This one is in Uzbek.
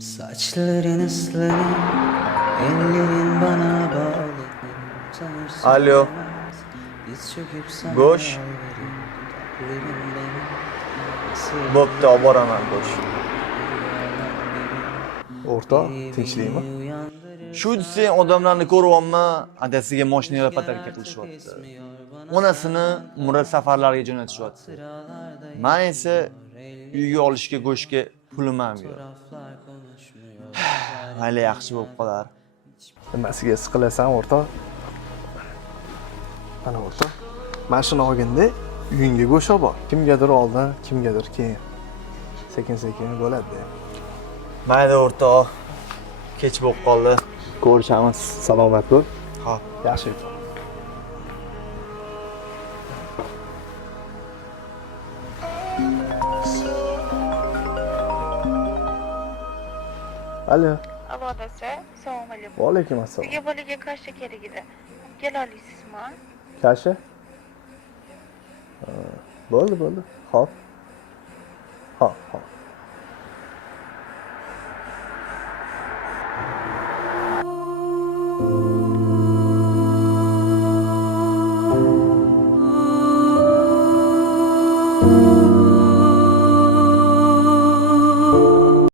Saçların ıslanır, ellerin bana bağlı. Tanırsın Alo. bilemez, diz çöküp sana Go'sh. yalvarır. Dudakların benim, nasıl Bo'pti, olib boraman Go'sh. O'rtoq, tinchlikmi? Shu desang odamlarni ko'ryapman, adasiga mashinalar potarka qilishyapti. Onasini Umra safarlariga jo'natishyapti. Men esa uyga olishga Go'shga pulim ham yo'q. Mayli, yaxshi bo'lib qolar. Nimasiga siqilasan o'rtoq? Mana o'rtoq, mashina olganda uyingga go'sha bor. Kimgadir oldin, kimgadir keyin. Sekin-sekin bo'ladi. Mayli o'rtoq. Kech bo'lib qoldi. Ko'rishamiz. Salomat bo'l. Xo'p. Yaxshi yut. Alo. Alo adasi, assalomu alaykum. Va alaykum assalom. Sizga bolaga kasha kerak edi. Kela olasizmi? Kasha? Bo'ldi. Xo'p. Xo'p. Thank you.